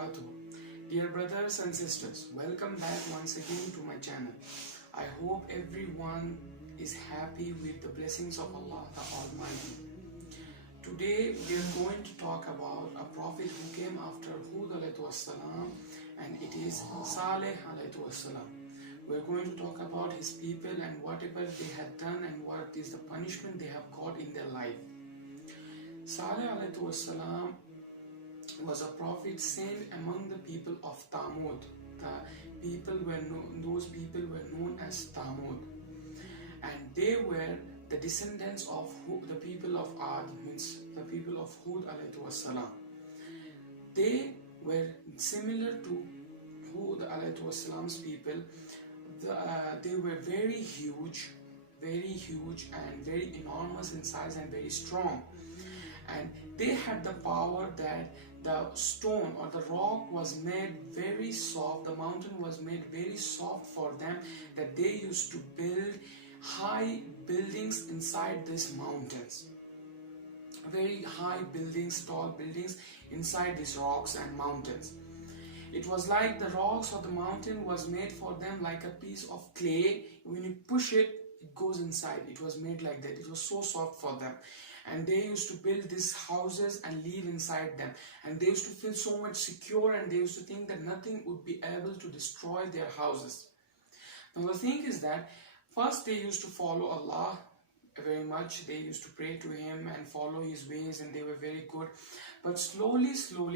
wabarakatuh. Dear brothers and sisters, welcome back once again to my channel. I hope everyone is happy with the blessings of Allah the Almighty. Today we are going to talk about a prophet who came after Hud alayhi wassalam, and it is Saleh alayhi wassalam. We are going to talk about his people and whatever they had done and what is the punishment they have got in their life. Saleh alayhi wassalam was a prophet sent among the people of Thamud. Those people were known as Thamud, and they were the descendants of the people of Ad, means the people of Hud alayhi wassalam. They were similar to Hud alayhi wassalam's people. They were very huge and very enormous in size and very strong, and they had the power that the stone or the rock was made very soft, the mountain was made very soft for them, that they used to build high buildings inside these mountains, very high buildings, tall buildings inside these rocks and mountains. It was like the rocks or the mountain was made for them like a piece of clay. When you push it, it goes inside. It was made like that. It was so soft for them, and they used to build these houses and live inside them, and they used to feel so much secure, and they used to think that nothing would be able to destroy their houses. Now the thing is that first they used to follow Allah very much. They used to pray to Him and follow His ways, and they were very good. But slowly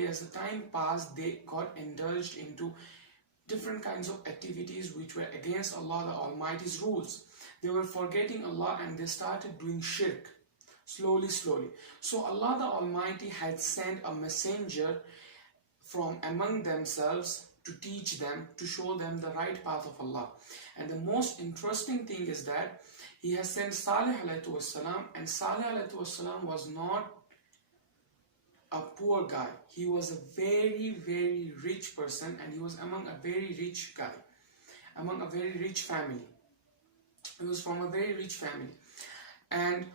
as the time passed, they got indulged into different kinds of activities which were against Allah the Almighty's rules. They were forgetting Allah and they started doing shirk slowly. So Allah the Almighty had sent a messenger from among themselves to teach them, to show them the right path of Allah. And the most interesting thing is that He has sent Saleh alayhi wassalam, and Saleh alayhi wassalam was not a poor guy. He was a very rich person, and he was among a very rich guy, among a very rich family. He was from a very rich family. And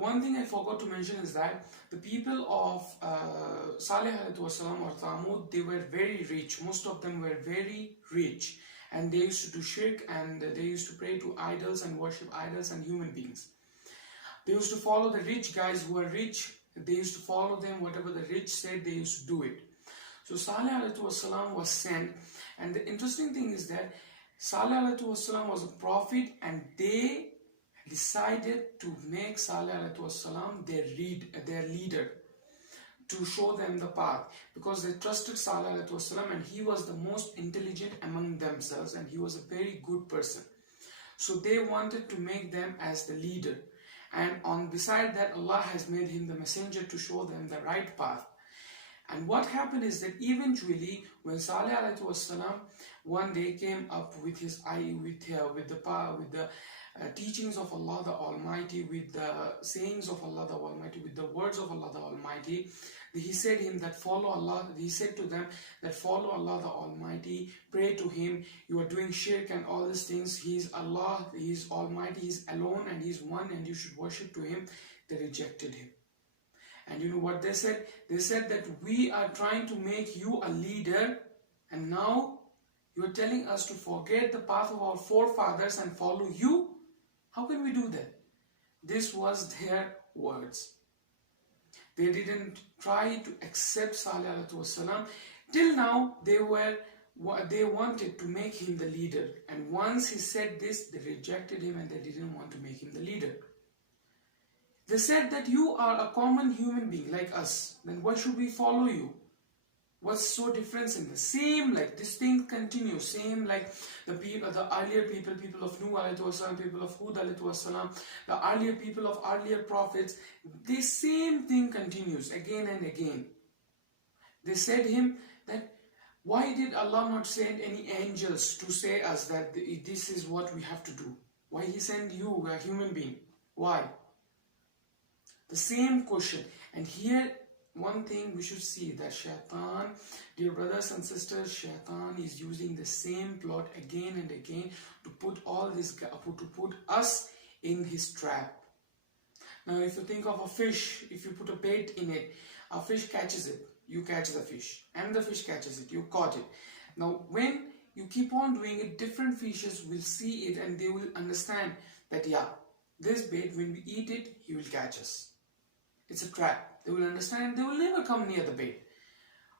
one thing I forgot to mention is that the people of Saleh alayhi wassalam or Thamud, they were very rich. Most of them were very rich, and they used to do shirk, and they used to pray to idols and worship idols and human beings. They used to follow the rich guys who were rich. They used to follow them. Whatever the rich said, they used to do it. So Saleh alayhi wassalam was sent, and the interesting thing is that Saleh alayhi wassalam was a prophet, and they decided to make Saleh alayhi wassalam their leader, to show them the path, because they trusted Saleh alayhi wassalam, and he was the most intelligent among themselves, and he was a very good person. So they wanted to make them as the leader, and beside that, Allah has made him the messenger to show them the right path. And what happened is that eventually, when Saleh alayhi wassalam one day came up with his the teachings of Allah the Almighty, with the sayings of Allah the Almighty, with the words of Allah the Almighty, he said to them that follow Allah the Almighty, pray to Him. You are doing shirk and all these things. He is Allah, He is Almighty, He is alone, and He is one, and you should worship to Him. They rejected Him. And you know what they said? They said that we are trying to make you a leader, and now you are telling us to forget the path of our forefathers and follow you? How can we do that? This was their words. They didn't try to accept Saleh alayhi wassalam. Till now, they wanted to make him the leader. And once he said this, they rejected him, and they didn't want to make him the leader. They said that you are a common human being like us. Then why should we follow you? What's so different in the same, like this thing continues, same like the earlier people of Nuh alayhi wassalam, people of Hud alayhi wassalam, the earlier people of earlier prophets, this same thing continues again and again. They said him that why did Allah not send any angels to say us that this is what we have to do? Why He sent you, a human being? Why? The same question. And here one thing we should see, that Shaitan, dear brothers and sisters, Shaitan is using the same plot again and again to put us in his trap. Now if you think of a fish, if you put a bait in it, a fish catches it. you catch the fish, and the fish catches it, you caught it. Now when you keep on doing it, different fishes will see it and they will understand that yeah, this bait, when we eat it, he will catch us. It's a trap. They will understand, they will never come near the bait.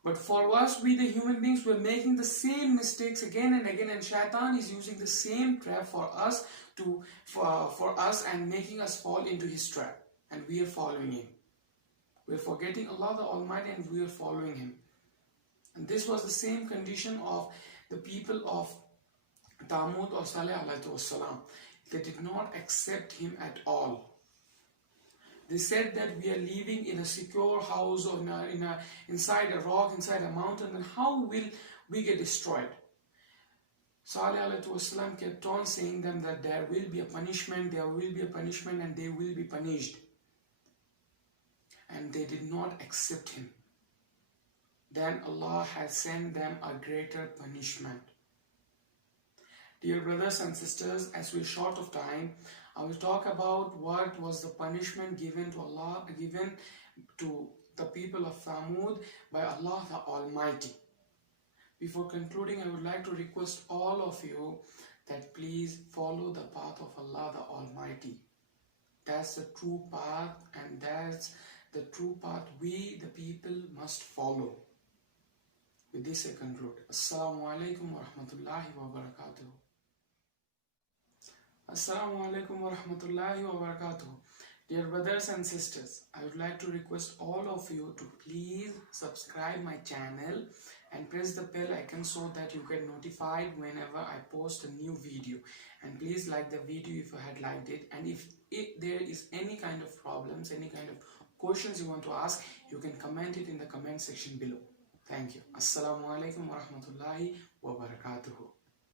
But for us, we the human beings, we're making the same mistakes again and again, and Shaitan is using the same trap for us for us and making us fall into his trap, and we are following him. We're forgetting Allah the Almighty and we are following him. And this was the same condition of the people of Thamud or Saleh alayhi wasalam. They did not accept him at all. They said that we are living in a secure house or inside a rock, inside a mountain, and how will we get destroyed? Saleh alayhi wasalam kept on saying them that there will be a punishment, there will be a punishment, and they will be punished. And they did not accept him. Then Allah had sent them a greater punishment. Dear brothers and sisters, as we're short of time, I will talk about what was the punishment given to Allah, given to the people of Thamud by Allah the Almighty. Before concluding, I would like to request all of you that please follow the path of Allah the Almighty. That's the true path, and that's the true path we the people must follow. With this I conclude. Assalamu alaikum wa rahmatullahi wa barakatuh. Assalamu alaikum wa rahmatullahi wa barakatuh. Dear brothers and sisters, I would like to request all of you to please subscribe my channel and press the bell icon so that you get notified whenever I post a new video. And please like the video if you had liked it. And if there is any kind of problems, any kind of questions you want to ask, you can comment it in the comment section below. Thank you. Assalamu alaikum wa rahmatullahi wa barakatuh.